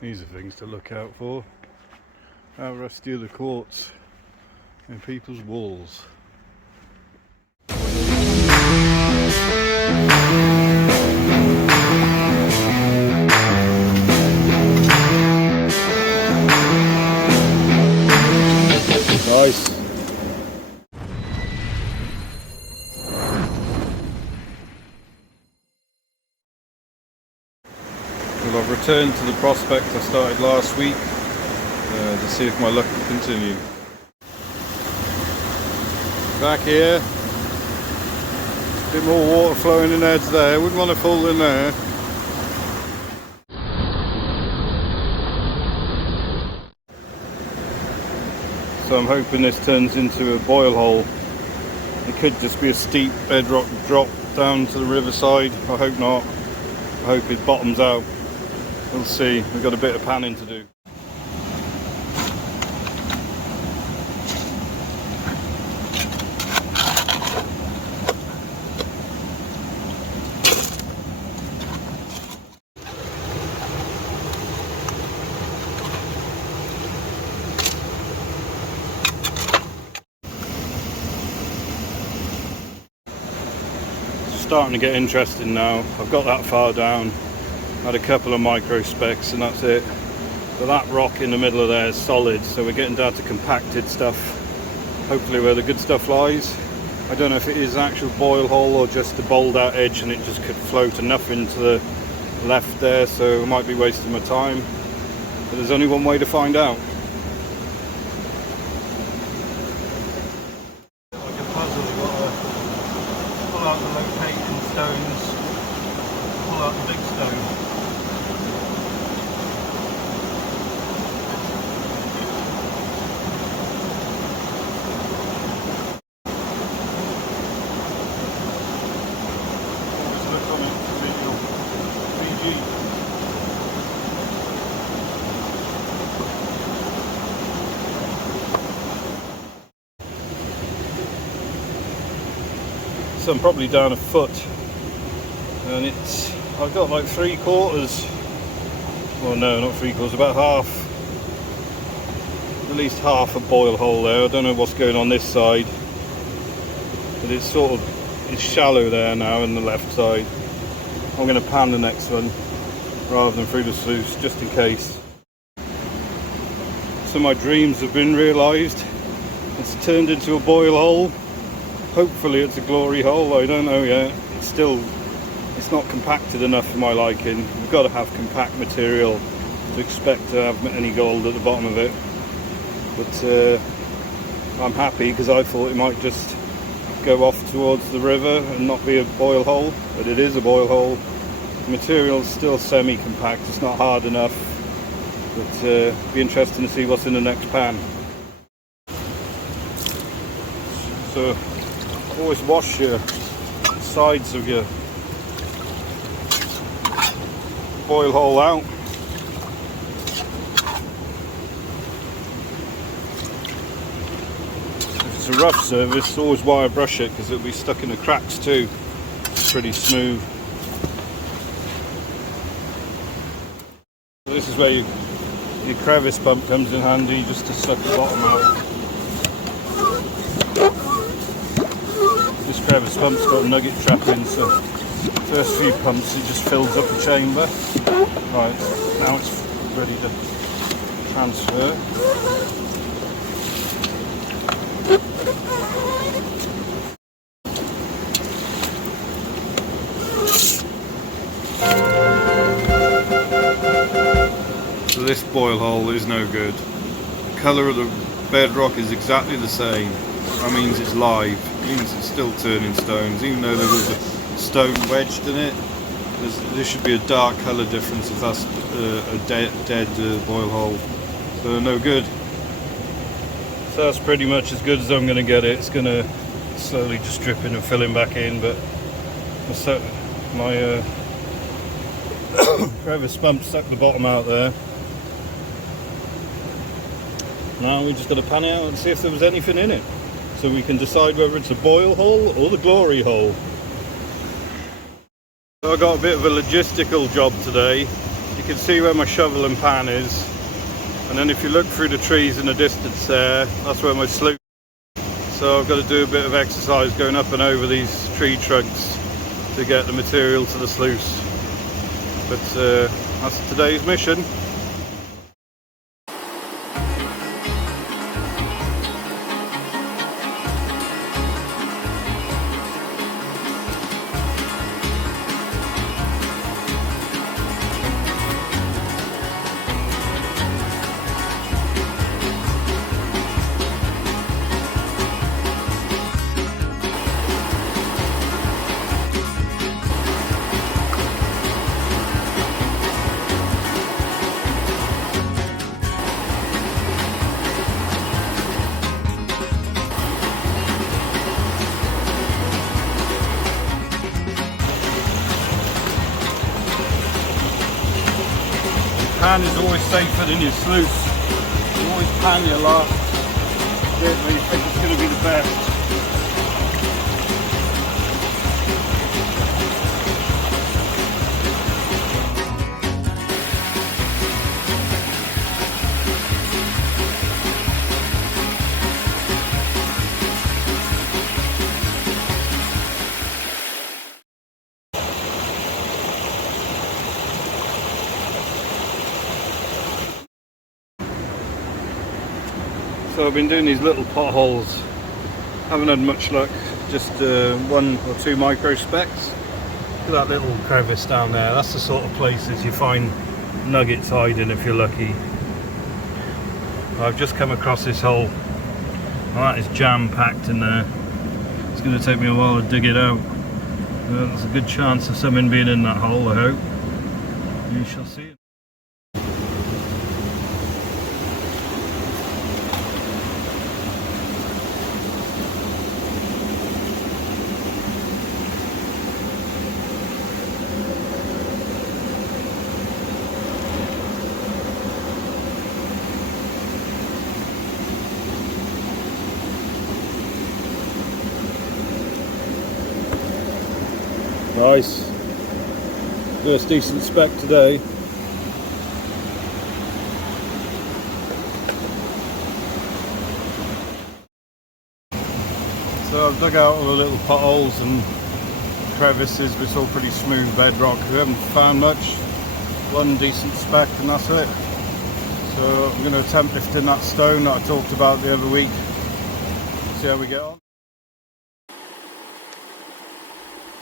These are things to look out for. How rusty are the quartz in people's walls? Nice. Well, I've returned to the prospect I started last week to see if my luck will continue. Back here, a bit more water flowing in there today. I wouldn't want to fall in there. So I'm hoping this turns into a boil hole. It could just be a steep bedrock drop down to the riverside. I hope not. I hope it bottoms out. We'll see. We've got a bit of panning to do. Starting to get interesting now. I've got that far down, had a couple of micro specks and that's it, but that rock in the middle of there is solid, so we're getting down to compacted stuff, hopefully where the good stuff lies. I don't know if it is an actual boil hole or just a bowled out edge and it just could float enough into the left there, so I might be wasting my time, but there's only one way to find out. Like a puzzle, you've got to pull out the locating stones, pull out the big stone. Always look on it for video. PG. So I'm probably down a foot, and I've got like 3/4, well no, not 3/4, about half, at least half a boil hole there. I don't know what's going on this side, but it's shallow there now in the left side. I'm going to pan the next one rather than through the sluice, just in case. So my dreams have been realised. It's turned into a boil hole. Hopefully it's a glory hole, I don't know yet. It's not compacted enough for my liking. We've got to have compact material to expect to have any gold at the bottom of it. But I'm happy because I thought it might just go off towards the river and not be a boil hole, but it is a boil hole. The material's still semi-compact, it's not hard enough, but it'll be interesting to see what's in the next pan. So always wash your sides of your boil hole out. If it's a rough surface, always wire brush it because it'll be stuck in the cracks too. It's pretty smooth. So this is where your crevice pump comes in handy, just to suck the bottom out. This crevice pump's got a nugget trap in, so first few pumps it just fills up the chamber. Right, now it's ready to transfer. So this boil hole is no good. The colour of the bedrock is exactly the same. That means it's live. It means it's still turning stones, even though there was a stone wedged in it. There should be a dark colour difference if that's a dead boil hole. So no good. So that's pretty much as good as I'm going to get it. It's going to slowly just drip in and filling back in, but my crevice pump stuck the bottom out there. Now we just got to pan it out and see if there was anything in it, so we can decide whether it's a boil hole or the glory hole. So I got a bit of a logistical job today. You can see where my shovel and pan is, and then if you look through the trees in the distance there, that's where my sluice. So I've got to do a bit of exercise going up and over these tree trunks to get the material to the sluice. But that's today's mission. Pan is always safer than your sluice. You always pan your last bit where you think it's going to be the best. So I've been doing these little potholes, haven't had much luck, just 1 or 2 micro specks. Look at that little crevice down there, that's the sort of places you find nuggets hiding if you're lucky. I've just come across this hole, and that is jam packed in there. It's going to take me a while to dig it out. There's a good chance of something being in that hole, I hope. You shall see it. Nice. First decent spec today. So I've dug out all the little potholes and crevices, but it's all pretty smooth bedrock. We haven't found much. 1 decent spec and that's it. So I'm going to attempt lifting that stone that I talked about the other week. See how we get on.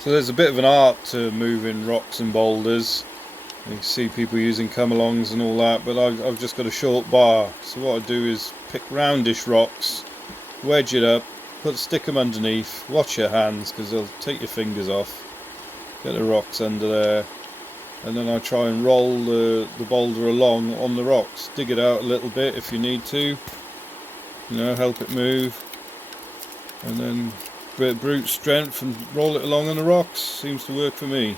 So there's a bit of an art to moving rocks and boulders. You can see people using come-alongs and all that, but I've just got a short bar. So what I do is pick roundish rocks, wedge it up, stick them underneath, watch your hands because they'll take your fingers off, get the rocks under there, and then I try and roll the boulder along on the rocks, dig it out a little bit if you need to, help it move, and then bit of brute strength and roll it along on the rocks. Seems to work for me.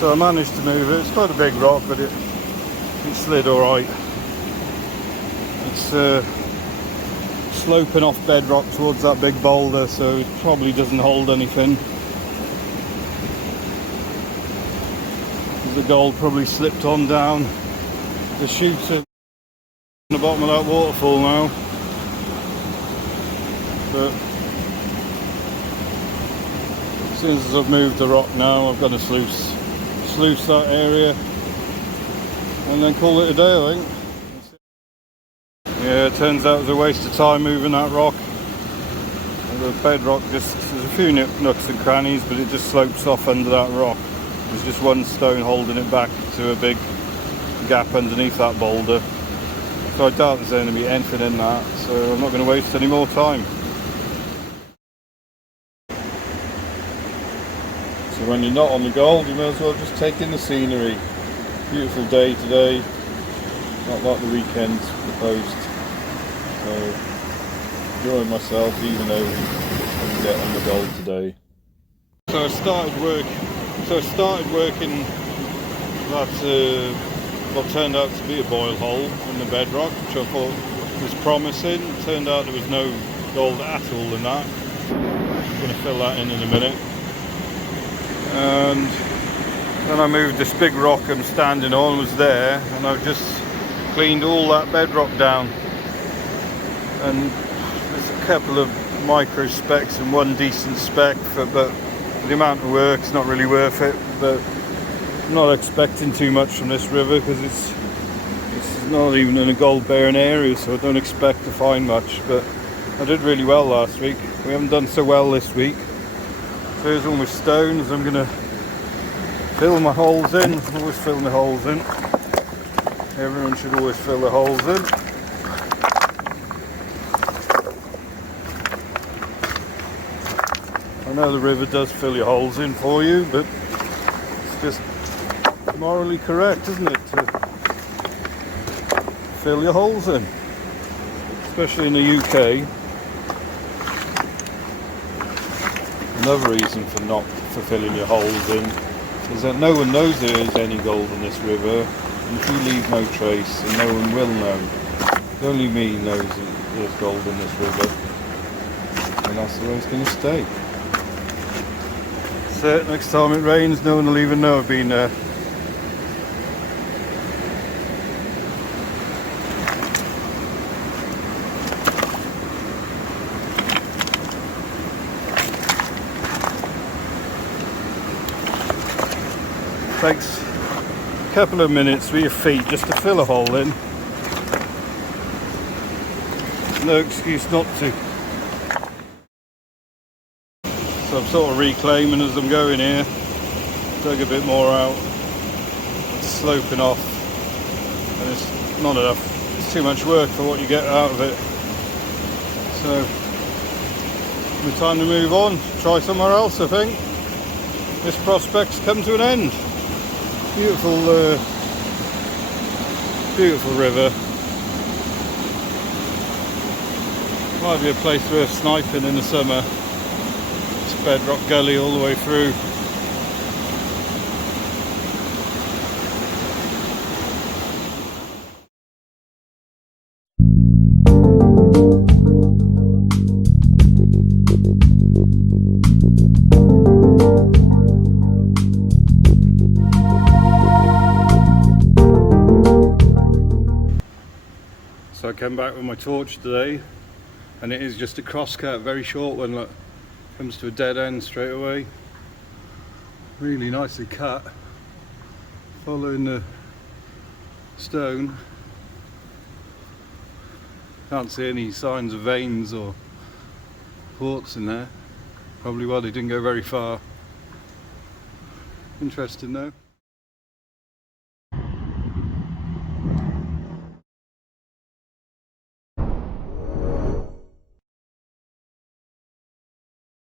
So I managed to move it. It's quite a big rock, but it slid alright. It's sloping off bedrock towards that big boulder, so it probably doesn't hold anything. The gold probably slipped on down the chute at the bottom of that waterfall now. But as soon as I've moved the rock now, I've got to sluice that area and then call it a day, I think. Yeah, it turns out it was a waste of time moving that rock. The bedrock, there's a few nooks and crannies, but it just slopes off under that rock. There's just one stone holding it back to a big gap underneath that boulder. So I doubt there's going to be anything in that, so I'm not going to waste any more time. So when you're not on the gold, you may as well just take in the scenery. Beautiful day today, not like the weekend's proposed. So enjoying myself even though we didn't get on the gold today. So I started working that what turned out to be a boil hole in the bedrock, which I thought was promising. It turned out there was no gold at all in that. I'm going to fill that in a minute. And then I moved this big rock I'm standing on, was there, and I've just cleaned all that bedrock down. And there's a couple of micro specks and one decent speck, but the amount of work's not really worth it. But I'm not expecting too much from this river because it's not even in a gold bearing area, so I don't expect to find much. But I did really well last week. We haven't done so well this week. There's all my stones. I'm going to fill my holes in. I always fill my holes in. Everyone should always fill their holes in. I know the river does fill your holes in for you, but it's just morally correct, isn't it, to fill your holes in, especially in the UK. Another reason for not fulfilling your holes in is that no one knows there is any gold in this river, and if you leave no trace, and no one will know. Only me knows that there's gold in this river, and that's the way it's going to stay. So next time it rains, no one will even know I've been there. Takes a couple of minutes with your feet just to fill a hole in. No excuse not to. So I'm sort of reclaiming as I'm going here. Dug a bit more out. It's sloping off. And it's not enough. It's too much work for what you get out of it. So it's time to move on. Try somewhere else, I think. This prospect's come to an end. Beautiful, beautiful river. Might be a place worth sniping in the summer. It's bedrock gully all the way through. So I came back with my torch today, and it is just a crosscut, very short one. Look, comes to a dead end straight away. Really nicely cut, following the stone. Can't see any signs of veins or quartz in there. Probably why they didn't go very far. Interesting though.